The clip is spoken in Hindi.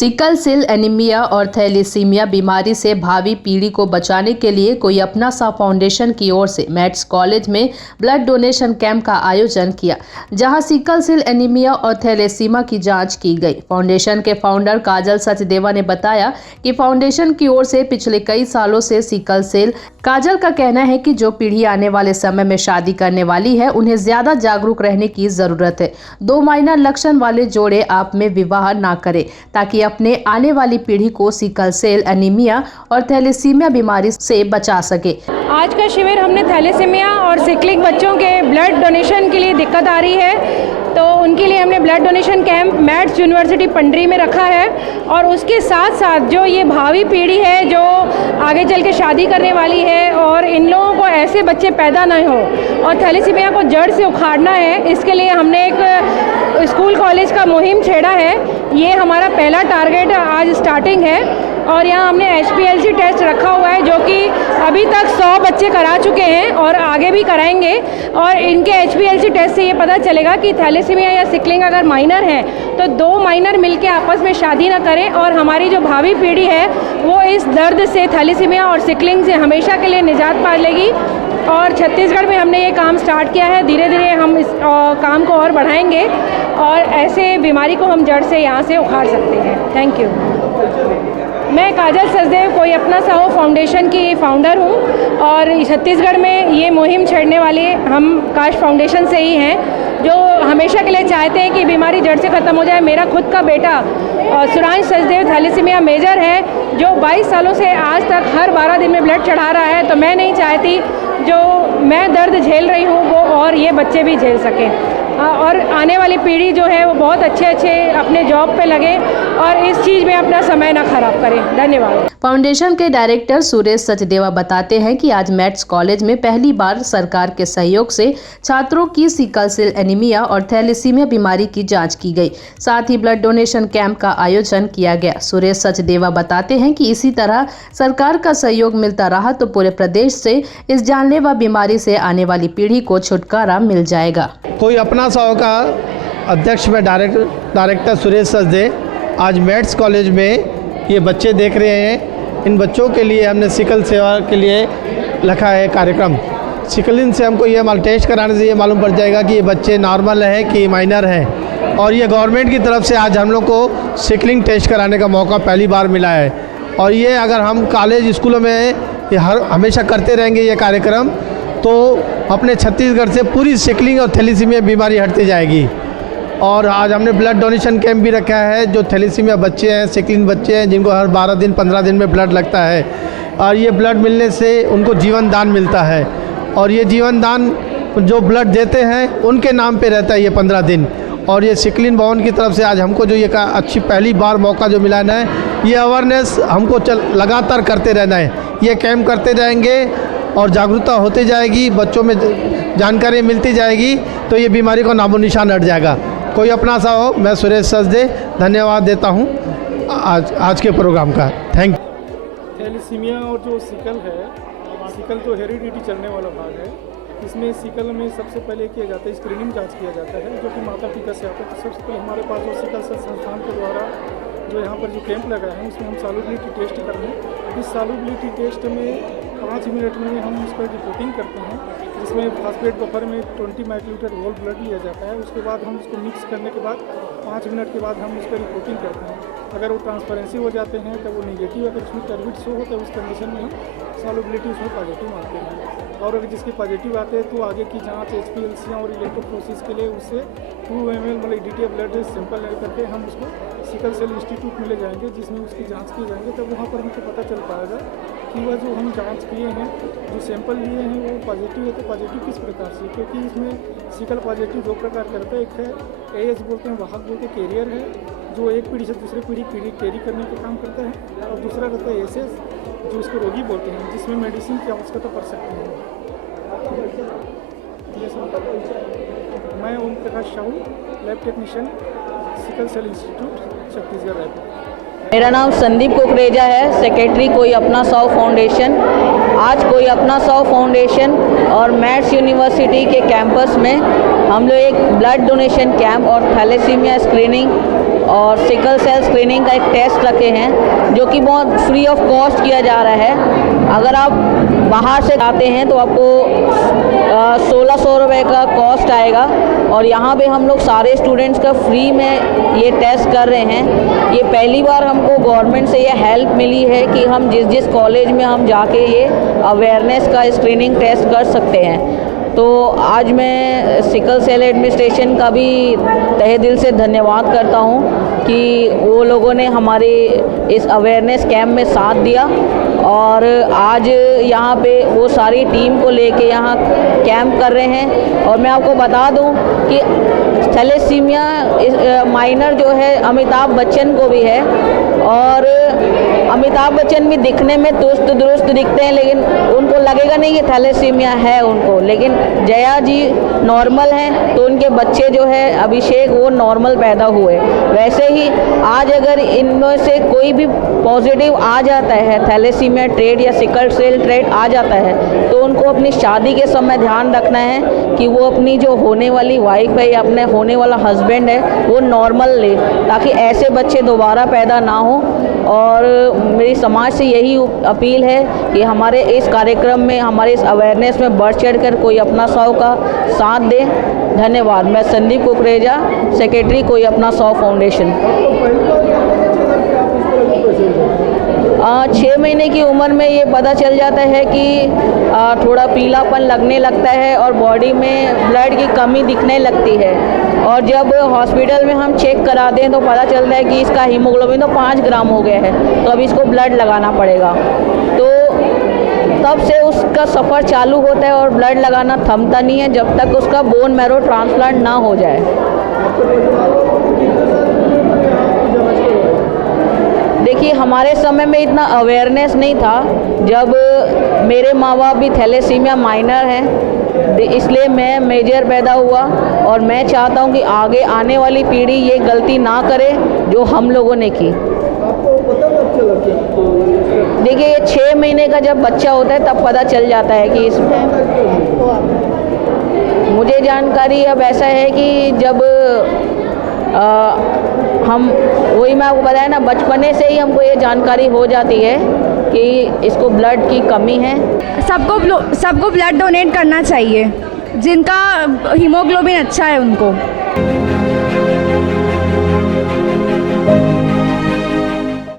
सिकल सेल एनीमिया और थैलेसीमिया बीमारी से भावी पीढ़ी को बचाने के लिए कोई अपना सा फाउंडेशन की ओर से मैट्स कॉलेज में ब्लड डोनेशन कैंप का आयोजन किया, जहां सिकल सेल एनीमिया और थैलेसीमिया की जांच की गई। फाउंडेशन के फाउंडर काजल सचदेवा ने बताया कि फाउंडेशन की ओर से पिछले कई सालों से सिकल सेल। काजल का कहना है कि जो पीढ़ी आने वाले समय में शादी करने वाली है, उन्हें ज्यादा जागरूक रहने की जरूरत है। 2 माइनर लक्षण वाले जोड़े आप में विवाह ना करें ताकि अपने आने वाली पीढ़ी को सिकल सेल एनीमिया और थैलेसीमिया बीमारी से बचा सके। आज का शिविर हमने थैलेसीमिया और सिकलिक बच्चों के ब्लड डोनेशन के लिए दिक्कत आ रही है, तो उनके लिए हमने blood donation camp MATS university Pandri में रखा है। और उसके साथ साथ जो ये भावी पीढ़ी है जो आगे चल के शादी करने वाली है, और इन लोगों को ऐसे बच्चे पैदा ना हो और थैलेसीमिया को जड़ से उखाड़ना है, इसके लिए हमने एक स्कूल कॉलेज का मुहिम छेड़ा है। ये हमारा पहला टारगेट आज स्टार्टिंग है। और यहाँ हमने HPLC टेस्ट रखा हुआ है, जो कि अभी तक 100 बच्चे करा चुके हैं और आगे भी कराएंगे। और इनके HPLC टेस्ट से ये पता चलेगा कि थैलेसीमिया या सिकलिंग अगर माइनर है तो 2 माइनर मिलके आपस में शादी ना करें, और हमारी जो भावी पीढ़ी है वो इस दर्द से, थैलेसीमिया और सिकलिंग से हमेशा के लिए निजात पा लेगी। और छत्तीसगढ़ में हमने ये काम स्टार्ट किया है। धीरे धीरे हम इस काम को और बढ़ाएंगे और ऐसे बीमारी को हम जड़ से यहाँ से उखाड़ सकते हैं। Thank you. मैं काजल सचदेव कोई अपना सा हो फाउंडेशन की फाउंडर हूँ, और छत्तीसगढ़ में ये मुहिम छेड़ने वाले हम काश फाउंडेशन से ही हैं, जो हमेशा के लिए चाहते हैं कि बीमारी जड़ से ख़त्म हो जाए। मेरा खुद का बेटा सुरांश सचदेव थैलेसीमिया मेजर है, जो 22 सालों से आज तक हर 12 दिन में ब्लड चढ़ा रहा है। तो मैं नहीं चाहती जो मैं दर्द झेल रही हूँ वो और ये बच्चे भी झेल सकें, और आने वाली पीढ़ी जो है वो बहुत अच्छे अपने जॉब पे लगे और इस चीज़ में अपना समय ना खराब करें। धन्यवाद। फाउंडेशन के डायरेक्टर सुरेश सचदेवा बताते हैं कि आज मैट्स कॉलेज में पहली बार सरकार के सहयोग से छात्रों की सिकल सेल एनीमिया और थैलेसीमिया बीमारी की जांच की गई। साथ ही ब्लड डोनेशन कैंप का आयोजन किया गया। सुरेश सचदेवा बताते हैं कि इसी तरह सरकार का सहयोग मिलता रहा तो पूरे प्रदेश से इस जानलेवा बीमारी से आने वाली पीढ़ी को छुटकारा मिल जाएगा। कोई अपना सा का अध्यक्ष में डायरेक्टर सुरेश सचदेव आज मैट्स कॉलेज में ये बच्चे देख रहे हैं। इन बच्चों के लिए हमने सिकल सेवा के लिए रखा है कार्यक्रम। सिकलिन से हमको ये टेस्ट कराने से ये मालूम पड़ जाएगा कि ये बच्चे नॉर्मल है कि माइनर है। और ये गवर्नमेंट की तरफ से आज हम लोग को सिकलिंग टेस्ट कराने का मौका पहली बार मिला है। और ये अगर हम कॉलेज स्कूलों में ये हमेशा करते रहेंगे ये कार्यक्रम, तो अपने छत्तीसगढ़ से पूरी सिकलिंग और थैलेसीमिया बीमारी हटती जाएगी। और आज हमने ब्लड डोनेशन कैंप भी रखा है। जो थैलेसीमिया बच्चे हैं, सिकलिंग बच्चे हैं, जिनको हर 12 दिन 15 दिन में ब्लड लगता है, और ये ब्लड मिलने से उनको जीवन दान मिलता है। और ये जीवन दान जो ब्लड देते हैं उनके नाम पे रहता है ये 15 दिन। और ये सिकलिन भवन की तरफ से आज हमको जो ये अच्छी पहली बार मौका जो मिला है, ये अवेयरनेस हमको लगातार करते रहना है। ये कैंप करते रहेंगे और जागरूकता होती जाएगी, बच्चों में जानकारी मिलती जाएगी, तो ये बीमारी को नामो निशान हट जाएगा। कोई अपना सा हो। मैं सुरेश सचदेव धन्यवाद देता हूँ आज के प्रोग्राम का। Thank you. थैलेसीमिया और जो सिकल है, सिकल जो हेरिडिटी चलने वाला भाग है, इसमें सिकल में सबसे पहले किया जाता है स्क्रीनिंग जांच किया जाता है, जो कि माता पिता से आता है। तो सबसे पहले हमारे पास जो सिकल सेल संस्थान के द्वारा जो यहाँ पर जो कैंप लगा है, उसमें हम सॉल्युबिलिटी टेस्ट कर रहे हैं। इस सॉल्युबिलिटी टेस्ट में 5 मिनट में हम उस पर रिपोर्टिंग करते हैं, जिसमें फास्फेट बफर में 20 माइक्रोलीटर होल ब्लड लिया जाता है। उसके बाद हम उसको मिक्स करने के बाद 5 मिनट के बाद हम उस पर रिपोर्टिंग करते हैं। अगर वो ट्रांसपेरेंसी हो जाते हैं तो वो नेगेटिव, अगर उसमें टर्बिट शो होता है उस कंडीशन में हम सॉल्युबिलिटी उसमें पॉजिटिव मानते हैं। और अगर जिसके पॉजिटिव आते हैं तो आगे की जांच HPLC और इलेक्ट्रोफोरेसिस के लिए उससे 2 ml मतलब DTA ब्लड सैंपल ले करके हम उसको सिकल सेल इंस्टीट्यूट में ले जाएंगे, जिसमें उसकी जांच की जाएंगे। तब वहाँ पर हमको पता चल पाएगा कि वह जो हम जांच किए हैं, जो सैंपल लिए हैं, वो पॉजिटिव है तो पॉजिटिव किस प्रकार से। क्योंकि इसमें सिकल पॉजिटिव 2 प्रकार करता है। एक है AH बोलते हैं, वाहक बोलते हैं, कैरियर है, जो एक पीढ़ी से दूसरी पीढ़ी कैरी करने का काम करता है। और दूसरा रहता है SS, जो इसको रोगी बोलते हैं, जिसमें मेडिसिन की आवश्यकता पड़ सकती है। मैं Om Prakash Sahu, lab technician, sickle cell institute, Chhattisgarh, Raipur. मेरा नाम संदीप कुकरेजा है, सेक्रेटरी कोई अपना 100 फाउंडेशन। आज कोई अपना 100 फाउंडेशन और मैट्स यूनिवर्सिटी के कैंपस में हम लोग एक ब्लड डोनेशन कैंप और थैलेसीमिया स्क्रीनिंग और सिकल सेल स्क्रीनिंग का एक टेस्ट रखे हैं जो कि बहुत फ्री ऑफ कॉस्ट किया जा रहा है। अगर आप बाहर से आते हैं तो आपको 1600 रुपये का कॉस्ट आएगा और यहाँ पे हम लोग सारे स्टूडेंट्स का फ्री में ये टेस्ट कर रहे हैं। ये पहली बार हमको गवर्नमेंट से ये हेल्प मिली है कि हम जिस जिस कॉलेज में हम जाके ये अवेयरनेस का स्क्रीनिंग टेस्ट कर सकते हैं। तो आज मैं सिकल सेल एडमिनिस्ट्रेशन का भी तहे दिल से धन्यवाद करता हूँ कि वो लोगों ने हमारे इस अवेयरनेस कैंप में साथ दिया और आज यहाँ पे वो सारी टीम को लेके यहाँ कैंप कर रहे हैं। और मैं आपको बता दूँ कि थैलेसीमिया माइनर जो है अमिताभ बच्चन को भी है और अमिताभ बच्चन भी दिखने में चुस्त दुरुस्त दिखते हैं, लेकिन उनको लगेगा नहीं कि थैलेसीमिया है उनको। लेकिन जया जी नॉर्मल हैं तो उनके बच्चे जो है अभिषेक वो नॉर्मल पैदा हुए। वैसे ही आज अगर इनमें से कोई भी पॉजिटिव आ जाता है, थैलेसीमिया ट्रेट या सिकल सेल ट्रेट आ जाता है, तो उनको अपनी शादी के समय ध्यान रखना है कि वो अपनी जो होने वाली वाइफ है या अपने होने वाला हस्बैंड है वो नॉर्मल ले, ताकि ऐसे बच्चे दोबारा पैदा ना हो। और मेरी समाज से यही अपील है कि हमारे इस कार्यक्रम में, हमारे इस अवेयरनेस में बढ़ चढ़कर कोई अपना 100 का साथ दे। धन्यवाद। मैं संदीप कुकरेजा, सेक्रेटरी कोई अपना 100 फाउंडेशन। 6 महीने की उम्र में ये पता चल जाता है कि थोड़ा पीलापन लगने लगता है और बॉडी में ब्लड की कमी दिखने लगती है। और जब हॉस्पिटल में हम चेक कराते हैं तो पता चलता है कि इसका हीमोग्लोबिन तो 5 ग्राम हो गया है, तो अब इसको ब्लड लगाना पड़ेगा। तो तब से उसका सफ़र चालू होता है और ब्लड लगाना थमता नहीं है जब तक उसका बोन मैरो ट्रांसप्लांट ना हो जाए। देखिए, हमारे समय में इतना अवेयरनेस नहीं था। जब मेरे माँ बाप भी थैलेसीमिया माइनर हैं, इसलिए मैं मेजर पैदा हुआ और मैं चाहता हूँ कि आगे आने वाली पीढ़ी ये गलती ना करे जो हम लोगों ने की। देखिए, ये 6 महीने का जब बच्चा होता है तब पता चल जाता है कि इसमें, मुझे जानकारी अब ऐसा है कि जब हम, वही मैं आपको बताया ना, बचपने से ही हमको ये जानकारी हो जाती है कि इसको ब्लड की कमी है। सबको ब्लड डोनेट करना चाहिए जिनका हीमोग्लोबिन अच्छा है उनको।